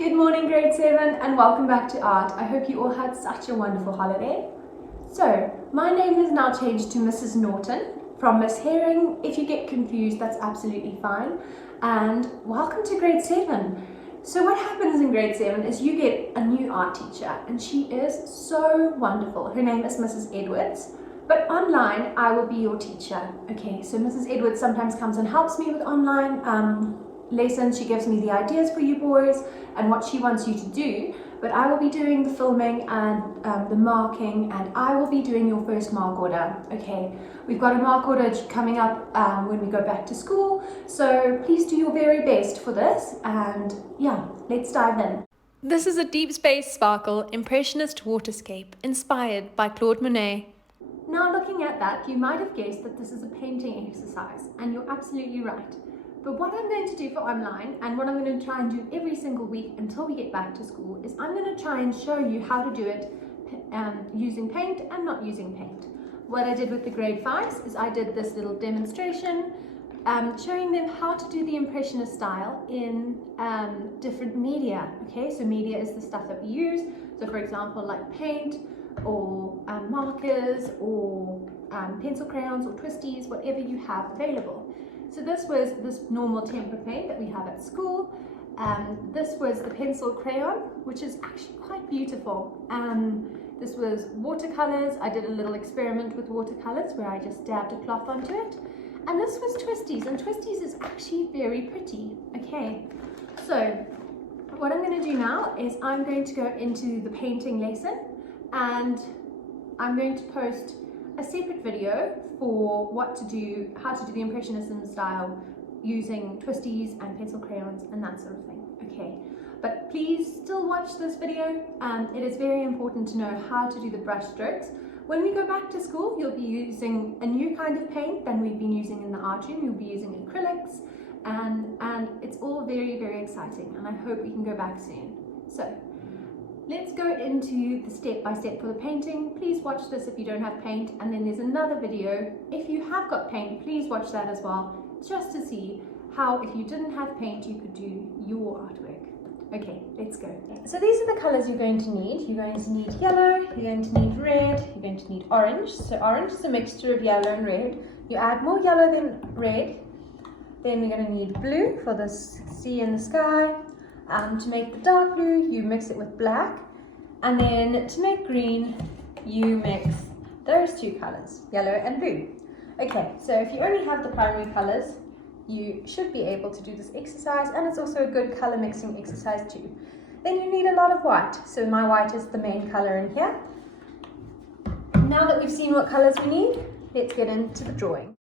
Good morning grade 7 and welcome back to art. I hope you all had such a wonderful holiday. So, my name has now changed to Mrs. Norton from Miss Herring. If you get confused, that's absolutely fine. And welcome to grade 7. So what happens in grade 7 is you get a new art teacher and she is so wonderful. Her name is Mrs. Edwards. But online, I will be your teacher. Okay, so Mrs. Edwards sometimes comes and helps me with online lessons. She gives me the ideas for you boys and what she wants you to do, but I will be doing the filming and the marking, and I will be doing your first mark order. Okay, we've got a mark order coming up when we go back to school, so please do your very best for this, and yeah, let's dive in. This is a deep space sparkle Impressionist Waterscape inspired by Claude Monet. Now looking at that, you might have guessed that this is a painting exercise, and you're absolutely right. But what I'm going to do for online, and what I'm going to try and do every single week until we get back to school, is I'm going to try and show you how to do it using paint and not using paint. What I did with the grade 5s is I did this little demonstration showing them how to do the Impressionist style in different media. Okay, so media is the stuff that we use. So for example, like paint or markers or pencil crayons or twisties, whatever you have available. So this was this normal tempera paint that we have at school. This was the pencil crayon, which is actually quite beautiful. This was watercolors. I did a little experiment with watercolors where I just dabbed a cloth onto it. And this was twisties, and twisties is actually very pretty. Okay, so what I'm going to do now is I'm going to go into the painting lesson, and I'm going to post a separate video for how to do the Impressionism style using twisties and pencil crayons and that sort of thing. Okay, but please still watch this video. It is very important to know how to do the brush strokes. When we go back to school, you'll be using a new kind of paint than we've been using in the art room. You'll be using acrylics, and it's all very, very exciting, and I hope we can go back soon. So let's go into the step-by-step for the painting. Please watch this if you don't have paint, and then there's another video. If you have got paint, please watch that as well, just to see how, if you didn't have paint, you could do your artwork. Okay, let's go. So these are the colors you're going to need. You're going to need yellow, you're going to need red, you're going to need orange. So orange is a mixture of yellow and red. You add more yellow than red. Then we're going to need blue for the sea and the sky. To make the dark blue, you mix it with black, and then to make green, you mix those two colors, yellow and blue. Okay, so if you only have the primary colors, you should be able to do this exercise, and it's also a good color mixing exercise too. Then you need a lot of white, so my white is the main color in here. Now that we've seen what colors we need, let's get into the drawing.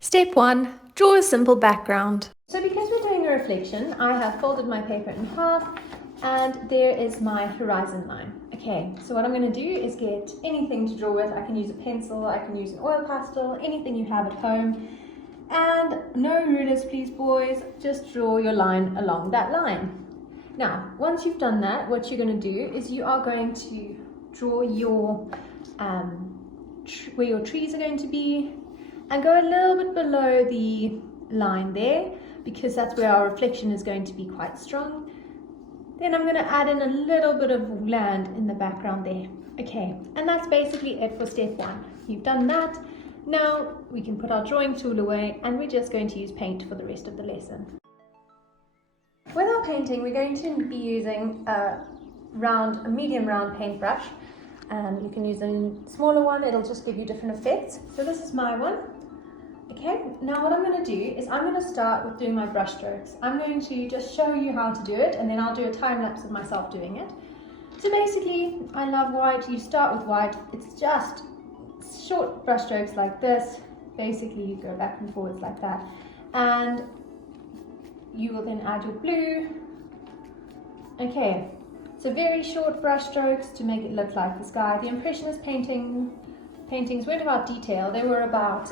Step 1. Draw a simple background. So because we're doing a reflection, I have folded my paper in half, and there is my horizon line. Okay, so what I'm going to do is get anything to draw with. I can use a pencil, I can use an oil pastel, anything you have at home. And no rulers please boys, just draw your line along that line. Now, once you've done that, what you're going to do is you are going to draw your where your trees are going to be, and go a little bit below the line there, because that's where our reflection is going to be quite strong. Then I'm going to add in a little bit of land in the background there. Okay, and that's basically it for step 1. You've done that. Now we can put our drawing tool away, and we're just going to use paint for the rest of the lesson. With our painting, we're going to be using a medium round paintbrush. You can use a smaller one, it'll just give you different effects. So this is my one. Okay, now what I'm going to do is I'm going to start with doing my brush strokes. I'm going to just show you how to do it, and then I'll do a time lapse of myself doing it. So basically, I love white. You start with white. It's just short brush strokes like this. Basically, you go back and forwards like that. And you will then add your blue. Okay, so very short brush strokes to make it look like the sky. The Impressionist paintings weren't about detail. They were about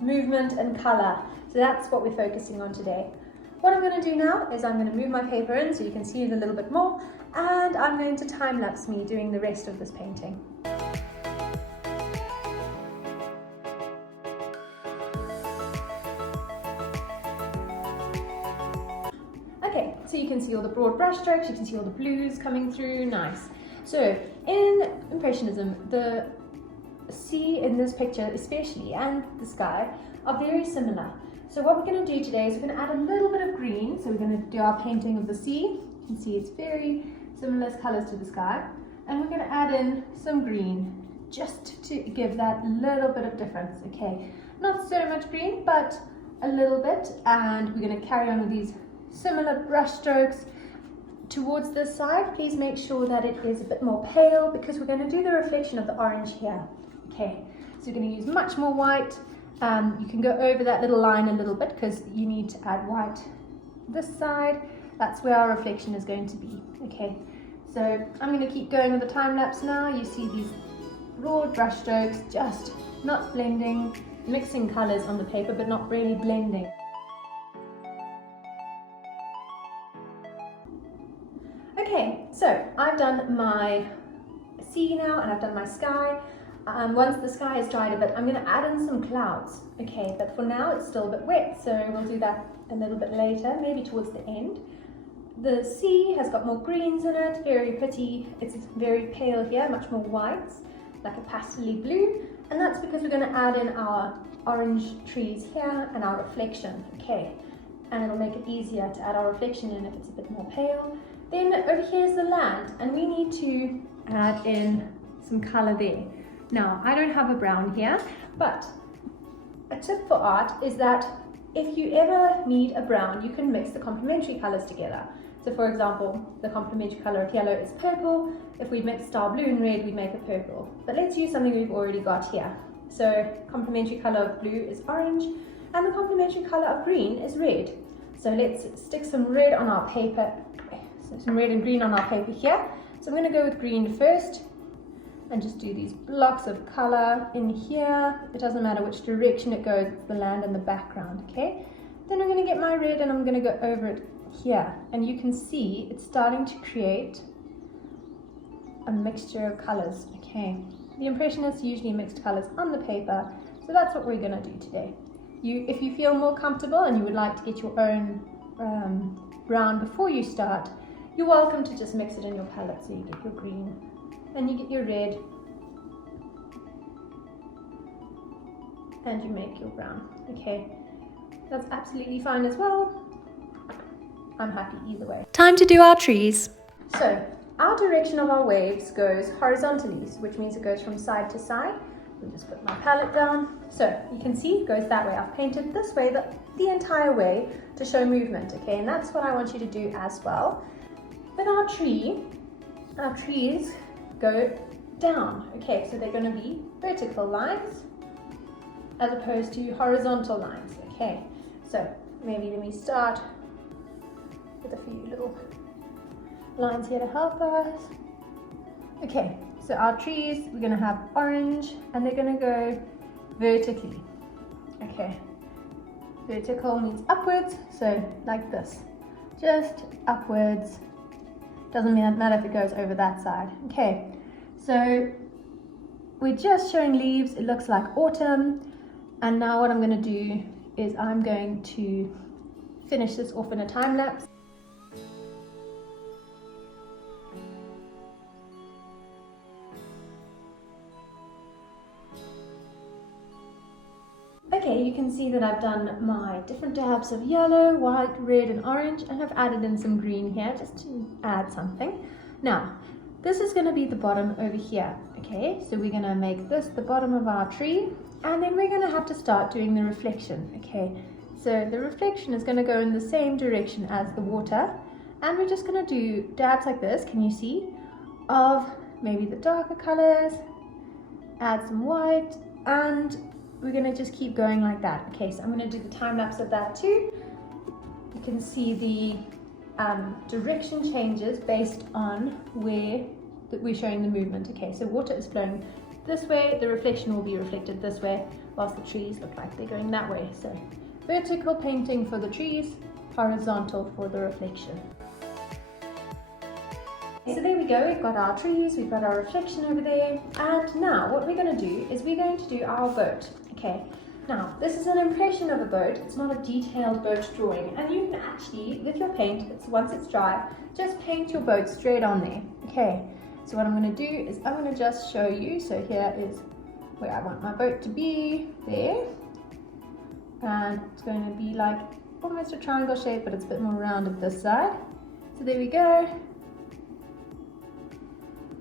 movement and color, so that's what we're focusing on today. What I'm going to do now is I'm going to move my paper in so you can see it a little bit more, and I'm going to time lapse me doing the rest of this painting. Okay, so you can see all the broad brush strokes, you can see all the blues coming through, nice. So in Impressionism, the sea in this picture especially and the sky are very similar. So what we're going to do today is we're going to add a little bit of green. So we're going to do our painting of the sea. You can see it's very similar colours to the sky. And we're going to add in some green just to give that little bit of difference, okay? Not so much green, but a little bit. And we're going to carry on with these similar brush strokes towards this side. Please make sure that it is a bit more pale because we're going to do the reflection of the orange here. Okay, so we're going to use much more white. You can go over that little line a little bit because you need to add white this side. That's where our reflection is going to be. Okay, so I'm going to keep going with the time lapse now. You see these broad brush strokes, just not blending, mixing colors on the paper, but not really blending. Okay, so I've done my sea now and I've done my sky. Once the sky has dried a bit, I'm going to add in some clouds. Okay, but for now it's still a bit wet, so we'll do that a little bit later, maybe towards the end. The sea has got more greens in it, very pretty. It's very pale here, much more whites, like a pastel blue. And that's because we're going to add in our orange trees here and our reflection. Okay, and it'll make it easier to add our reflection in if it's a bit more pale. Then over here is the land, and we need to add in some color there. Now, I don't have a brown here, but a tip for art is that if you ever need a brown, you can mix the complementary colors together. So for example, the complementary color of yellow is purple. If we mixed our blue and red, we'd make a purple. But let's use something we've already got here. So complementary color of blue is orange, and the complementary color of green is red. So let's stick some red on our paper, so some red and green on our paper here. So I'm going to go with green first, and just do these blocks of color in here. It doesn't matter which direction it goes, it's the land in the background, okay? Then I'm gonna get my red and I'm gonna go over it here. And you can see it's starting to create a mixture of colors, okay? The Impressionists usually mixed colors on the paper, so that's what we're gonna do today. If you feel more comfortable and you would like to get your own brown before you start, you're welcome to just mix it in your palette. So you get your green, and you get your red, and you make your brown. Okay, that's absolutely fine as well. I'm happy either way. Time to do our trees. So our direction of our waves goes horizontally, which means it goes from side to side. I'll just put my palette down. So you can see it goes that way. I've painted this way the entire way to show movement, okay? And that's what I want you to do as well. Then our trees go down. Okay, so they're going to be vertical lines as opposed to horizontal lines. Okay, so maybe let me start with a few little lines here to help us. Okay, so our trees, we're going to have orange and they're going to go vertically. Okay, vertical means upwards, so like this, just upwards. Doesn't matter if it goes over that side. Okay, so we're just showing leaves. It looks like autumn. And now what I'm going to do is I'm going to finish this off in a time lapse. Okay, you can see that I've done my different dabs of yellow, white, red and orange, and I've added in some green here just to add something. Now, this is going to be the bottom over here, okay? So we're going to make this the bottom of our tree, and then we're going to have to start doing the reflection, okay? So the reflection is going to go in the same direction as the water, and we're just going to do dabs like this, can you see, of maybe the darker colors, add some white, and we're going to just keep going like that. Okay, so I'm going to do the time lapse of that too. You can see the direction changes based on where we're showing the movement. Okay, so water is flowing this way, the reflection will be reflected this way, whilst the trees look like they're going that way. So vertical painting for the trees, horizontal for the reflection. So there we go, we've got our trees, we've got our reflection over there, and now what we're going to do is we're going to do our boat. Okay, Now, this is an impression of a boat. It's not a detailed boat drawing, and you can actually, with your paint, once it's dry, just paint your boat straight on there. Okay, so what I'm going to do is I'm going to just show you. So here is where I want my boat to be, there, and it's going to be like almost a triangle shape, but it's a bit more rounded this side. So there we go.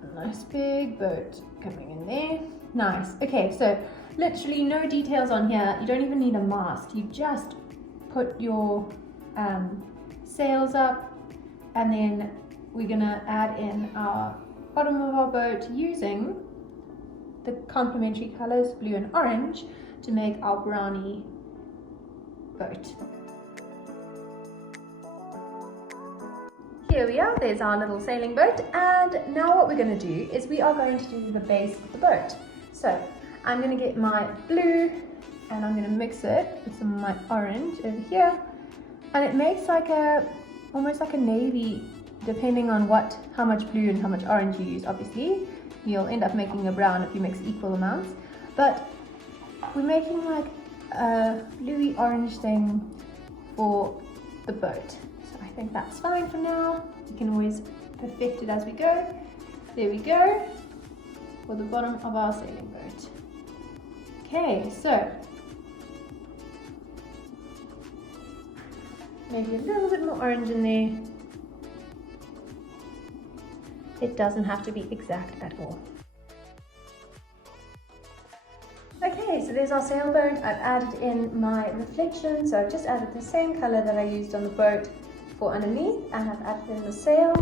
A nice big boat coming in there. Nice. Okay, so literally no details on here. You don't even need a mast. You just put your sails up, and then we're gonna add in our bottom of our boat using the complementary colors blue and orange to make our brownie boat. Here we are, there's our little sailing boat, and now what we're going to do is we are going to do the base of the boat. So I'm going to get my blue and I'm going to mix it with some of my orange over here, and it makes like almost like a navy, depending on how much blue and how much orange you use. Obviously you'll end up making a brown if you mix equal amounts, but we're making like a bluey orange thing for the boat. I think that's fine for now. You can always perfect it as we go. There we go, for the bottom of our sailing boat. Okay, so maybe a little bit more orange in there. It doesn't have to be exact at all. Okay, so there's our sailboat. I've added in my reflection, so I've just added the same color that I used on the boat for underneath, and I've added in the sail,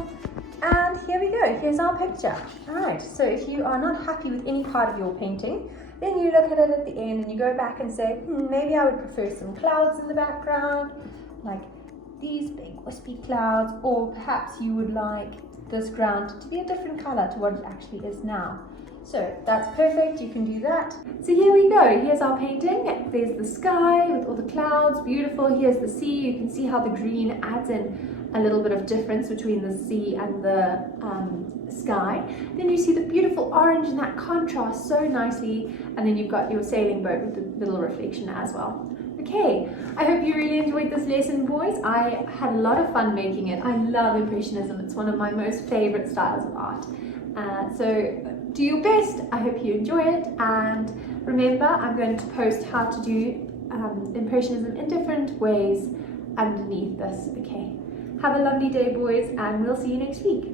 and here we go. Here's our picture. Alright, so if you are not happy with any part of your painting, then you look at it at the end and you go back and say, maybe I would prefer some clouds in the background, like these big wispy clouds, or perhaps you would like this ground to be a different color to what it actually is now. So that's perfect, you can do that. So here we go, here's our painting. There's the sky with all the clouds, beautiful. Here's the sea. You can see how the green adds in a little bit of difference between the sea and the sky. Then you see the beautiful orange and that contrasts so nicely. And then you've got your sailing boat with the little reflection as well. Okay, I hope you really enjoyed this lesson, boys. I had a lot of fun making it. I love Impressionism. It's one of my most favorite styles of art. So do your best. I hope you enjoy it, and remember, I'm going to post how to do Impressionism in different ways underneath this. Okay, have a lovely day, boys, and we'll see you next week.